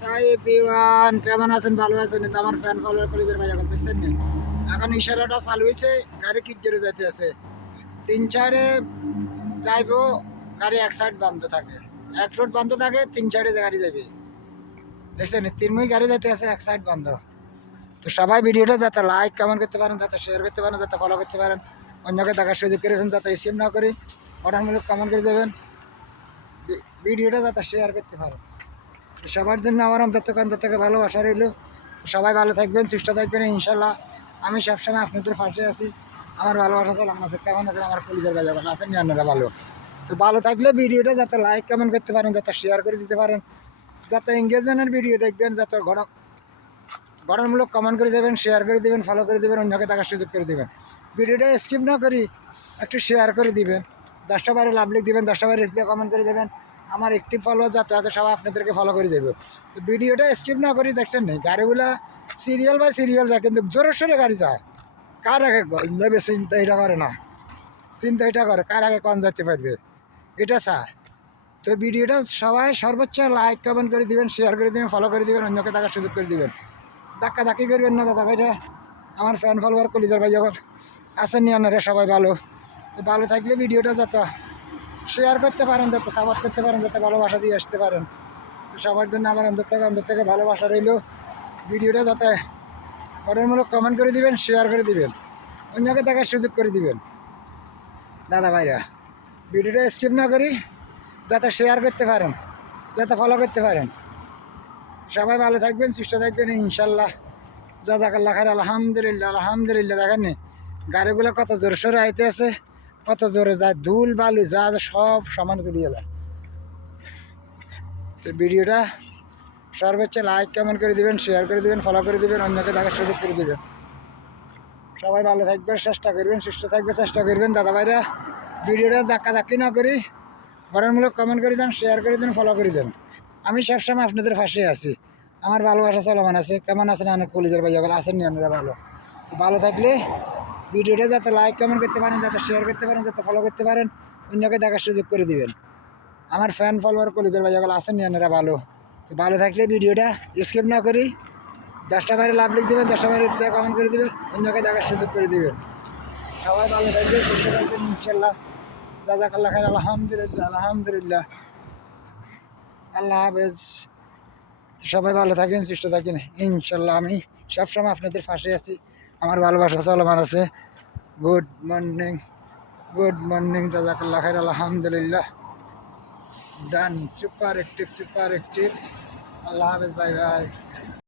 সাহেবান কেমন আছেন? ভালো আছেন? তো আমার ফ্যান ফলোয়ার কলেজের ভাই এখন দেখছেন না? এখন ইশারাটা চালু হয়েছে, গাড়ি কি জোরে যাইতে আছে। তিন সাইডে যাইবো, গাড়ি এক সাইড বন্ধ থাকে, এক রোড বন্ধ থাকে, তিন সাইডে গাড়ি যাবে। দেখছেন তিন মই গাড়ি যাইতে আছে, এক সাইড বন্ধ। তো সবাই ভিডিওটা যাতে লাইক কমেন্ট করতে পারেন, যাতে শেয়ার করতে পারেন, যাতে ফলো করতে পারেন, অন্যকে দেখার সুযোগ করেছেন, যাতে স্কিপ না করি গঠনমূলক কমেন্ট করে দেবেন, ভিডিওটা যাতে শেয়ার করতে পারেন। সবার জন্য আমার অন্তর থেকে ভালোবাসা রইল। সবাই ভালো থাকবেন, সুস্থ থাকবেন ইনশাল্লাহ। আমি সবসময় আপনাদের পাশে আছি। আমার ভালোবাসা চালাম আছে। কেমন আছেন আমার কলিজার ভাই? যখন আছেন আপনারা ভালো, তো ভালো থাকলে ভিডিওটা যাতে লাইক কমেন্ট করতে পারেন, যাতে শেয়ার করে দিতে পারেন, যাতে এঙ্গেজমেন্টের ভিডিও দেখবেন, যাতে গঠনমূলক কমেন্ট করে দেবেন, শেয়ার করে দেবেন, ফলো করে দেবেন, অন্যকে দেখার সুযোগ করে দেবেন। ভিডিওটা স্কিপ না করি একটু শেয়ার করে দিবেন, 10টা বারে লাভ লিখ দিবেন, 10টা বারে রিপ্লাই কমেন্ট করে দেবেন। আমার একটি ফলোয়ার যাতে আছে সবাই আপনাদেরকে ফলো করে দেবে। তো ভিডিওটা স্কিপ না করি দেখছেন নেই, গাড়িগুলা সিরিয়াল বাই সিরিয়াল যায়, কিন্তু জোরের সোরে গাড়ি যায়। কার আগে যাবে চিন্তা এটা করে না, চিন্তা এটা করে কার আগে কন যেতে পারবে, এটা চায়। তো ভিডিওটা সবাই সর্বোচ্চ লাইক কমেন্ট করে দিবেন, শেয়ার করে দেবেন, ফলো করে দেবেন, অন্যকে দেখার সুযোগ করে দেবেন। ধাক্কি করবেন না দাদা ভাইরা, আমার ফ্যান ফলোয়ার কলিজার ভাই যখন আছেন নি আপনারা সবাই ভালো। তো ভালো থাকলে ভিডিওটা যাতে শেয়ার করতে পারেন, যাতে সাপোর্ট করতে পারেন, যাতে ভালোবাসা দিয়ে আসতে পারেন। তো সবার জন্য আমার অন্তর থেকে ভালোবাসা রইল। ভিডিওটা যাতে গঠনমূলক কমেন্ট করে দিবেন, শেয়ার করে দিবেন, অন্যকে দেখার সুযোগ করে দিবেন দাদা ভাইরা। ভিডিওটা স্কিপ না করি যাতে শেয়ার করতে পারেন, যাতে ফলো করতে পারেন। সবাই ভালো থাকবেন, সুস্থ থাকবেন ইনশাল্লাহ। জাযাকাল্লাহ খাইর। আলহামদুলিল্লাহ আলহামদুলিল্লাহ। দেখেন নি গাড়িগুলো কত জোরে সোরে আইতে আছে, কত জোরে যায়, ধুল বালু যা যা সব সমান করে এলাম। তো ভিডিওটা সর্বোচ্চ লাইক কমেন্ট করে দিবেন, শেয়ার করে দিবেন, ফলো করে দিবেন, অন্যকে দেখার সুযোগ করে দিবেন। সবাই ভালো থাকবেন, চেষ্টা করবেন, সুস্থ থাকবে চেষ্টা করবেন দাদা ভাইরা। ভিডিওটা ধাক্কি না করি গঠনমূলক কমেন্ট করে দেন, শেয়ার করে দেন, ফলো করে দেন। আমি সবসময় আপনাদের পাশে আছি। আমার ভালোবাসা চলমান আছে। কেমন আছেন আমার কলিজার ভাই? যখন আছেন নি আপনারা ভালো, ভালো থাকলে ভিডিওটা যাতে লাইক কমেন্ট করতে পারেন, যাতে শেয়ার করতে পারেন, যাতে ফলো করতে পারেন, অন্যকে দেখার সুযোগ করে দিবেন। আমার ফ্যান ফলোয়ার কলিজার ভাই যখন আছেন নি আপনারা ভালো, তো ভালো থাকলে ভিডিওটা স্কিপ না করি 10টা বারে লাভ লিখ দেবেন, 10টা বারে রিপ্লাই কমেন্ট করে দেবেন, অন্যকে দেখার সুযোগ করে দেবেন। সবাই ভালো থাকবে, সুস্থ থাকবেন ইনশাল্লাহ। জাযাকাল্লাহ খাইর। আলহামদুলিল্লাহ আলহামদুলিল্লাহ। আল্লাহ হাফেজ। সবাই ভালো থাকেন, সুস্থ থাকেন ইনশাল্লাহ। আমি সবসময় আপনাদের পাশে আছি। আমার ভালোবাসা চলমান আছে। Good morning, good morning. জাযাকাল্লাহ খাইর। আলহামদুলিল্লাহ। Done. Super active, super active. আল্লাহ হাফেজ, বাই বাই।